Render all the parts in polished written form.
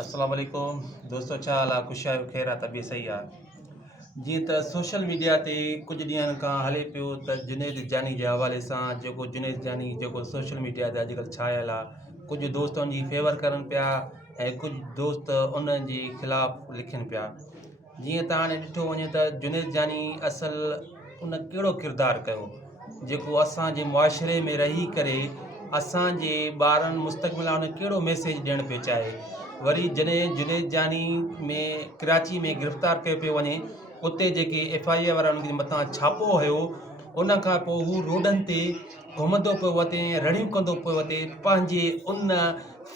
अस्सलाम वालेकुम दोस्तों, छा हाल आहे? ख़ुशि आहियो? ख़ैरु आहे? तबीअत सही आहे? जीअं त सोशल मीडिया ते कुझु ॾींहंनि खां हले पियो त जुनैद जानी जे हवाले सां जेको जुनैद जानी जेको सोशल मीडिया ते अॼुकल्ह छायल आहे, कुझु दोस्त उन जी फेवर करनि पिया ऐं कुझु दोस्त उन जे ख़िलाफ़ु लिखनि पिया। जीअं त हाणे ॾिठो वञे त जुनैद जानी असल उन कहिड़ो किरदारु कयो जेको असांजे मुआशिरे में रही करे असांजे ॿारनि मुस्तक़बिल उन कहिड़ो मैसेज ॾियणु पियो चाहे। वरी जॾहिं जुनैद जानी में कराची में गिरफ़्तार कयो पियो वञे, उते जेके FIA वारा उनजे मथां छापो हुयो, उन खां पोइ हू रोडनि ते घुमंदो पियो वञे, रड़ियूं कंदो पियो वञे, पंहिंजे उन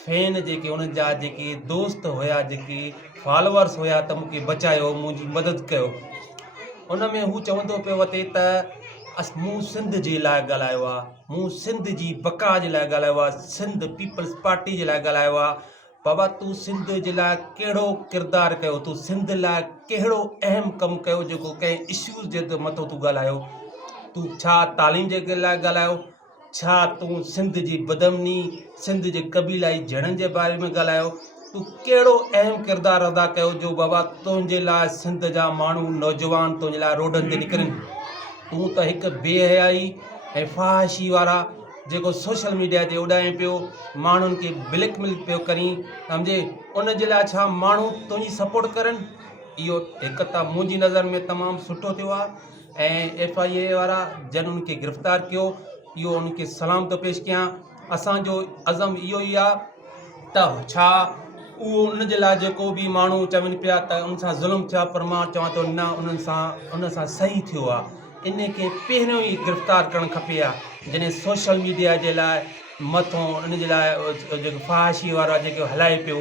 फैन जेके उन जा जेके दोस्त हुया, जेके फॉलोअर्स हुया त मूंखे बचायो, मुंहिंजी मदद कयो। उन में हू चवंदो पियो वञे त मूं सिंध जे लाइ ॻाल्हायो आहे, मूं सिंध जी बका जे लाइ ॻाल्हायो आहे, सिंध पीपल्स पार्टी जे लाइ ॻाल्हायो आहे। बाबा तूं सिंध जे लाइ कहिड़ो किरदारु कयो, तूं सिंध लाइ कहिड़ो अहम कमु कयो जेको कंहिं इश्यूज़ जे मथां तूं ॻाल्हायो? तूं छा तालीम जे लाइ ॻाल्हायो? छा तूं सिंध जी बदमनी, सिंध जे क़बीलाई जड़नि जे बारे में ॻाल्हायो? तूं कहिड़ो अहम किरदारु अदा कयो जो बाबा तुंहिंजे लाइ सिंध जा माण्हू नौजवान तुंहिंजे लाइ रोडनि ते निकिरनि? तूं त हिकु बेहयाई ऐं फ़हाशी वारा जेको सोशल मीडिया ते उॾाए पियो, माण्हुनि खे ब्लैकमेल पियो करी, सम्झे? उन जे लाइ छा माण्हू तुंहिंजी सपोर्ट करनि? इहो हिकु त मुंहिंजी नज़र में तमामु सुठो थियो आहे ऐं FIA वारा जन उनखे गिरफ़्तार कयो, इहो उनखे सलाम थो पेश कयां। असांजो अज़म इहो ई आहे त छा उहो उन जे लाइ जेको बि माण्हू चवनि पिया त उन सां ज़ुल्म थिया, पर मां चवां थो न, उन सां सही थियो आहे। इन खे पहिरियों ई गिरफ़्तार करणु खपे आहे जॾहिं सोशल मीडिया जे लाइ मथां उन जे लाइ जेको फ़हाशी वारा जेके हलाए पियो,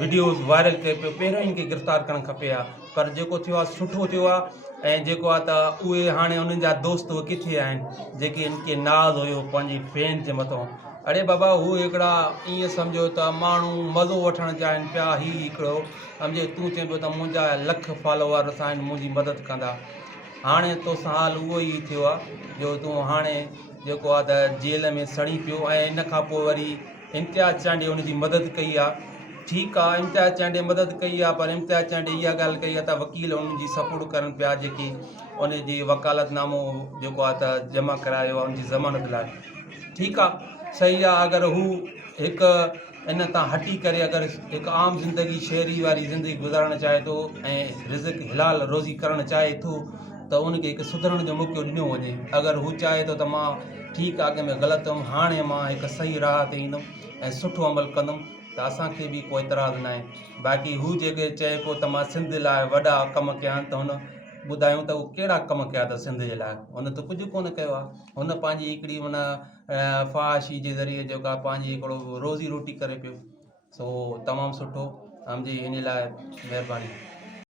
वीडियोज़ वायरल कयो पियो, पहिरियों ई खे गिरफ़्तार करणु खपे आहे। पर जेको थियो आहे सुठो थियो आहे ऐं जेको आहे त उहे हाणे उन्हनि जा दोस्त उहे किथे आहिनि जेके इनखे नाज़ हुयो पंहिंजी फैन जे मथां? अड़े बाबा हू हिकिड़ा ईअं सम्झो त माण्हू मज़ो वठणु चाहिनि पिया, हिकिड़ो सम्झे, तूं चइबो त मुंहिंजा लख फॉलोअर्स आहिनि, मुंहिंजी मदद कंदा। हाणे तोसां हाल उहो ई थियो आहे जो तूं हाणे जेको आहे त जेल में सड़ी पियो ऐं इन खां पोइ वरी इम्तियाज़ चांडी उनजी मदद कई आहे। ठीकु आहे, इम्तियाज़ चांडी मदद कई आहे, पर इम्तियाज़ चांडी इहा ॻाल्हि कई आहे त वकील उनजी सपोर्ट करनि पिया जेकी उनजी वकालतनामो जेको आहे त जमा करायो आहे उनजी ज़मानत लाइ। ठीकु आहे, सही आहे। अगरि हू हिकु इन तां हटी करे अगरि हिकु आम ज़िंदगी शहरी वारी ज़िंदगी गुज़ारणु चाहे थो ऐं रिज़्क़ हिलाल रोज़ी करणु चाहे थो त उनखे हिकु सुधरण जो मौक़ो ॾिनो वञे। अगरि हू चाहे थो त मां ठीकु आहे, अॻ में ग़लति हुउमि, हाणे मां हिकु सही राह ते ईंदुमि ऐं सुठो अमल कंदुमि, त असांखे बि कोई एतिराज़ु न आहे। बाक़ी हू जेके चए पियो त मां सिंध लाइ वॾा कमु कया आहिनि, त हुन ॿुधायूं त उहो कहिड़ा कमु कया अथव सिंध जे लाइ? हुन त कुझु कोन कयो आहे। हुन पंहिंजी हिकिड़ी माना फ़हाशी जे ज़रिए जेका पंहिंजी हिकिड़ो रोज़ी रोटी करे पियो। सो तमामु सुठो, सम्झी, इन लाइ महिरबानी।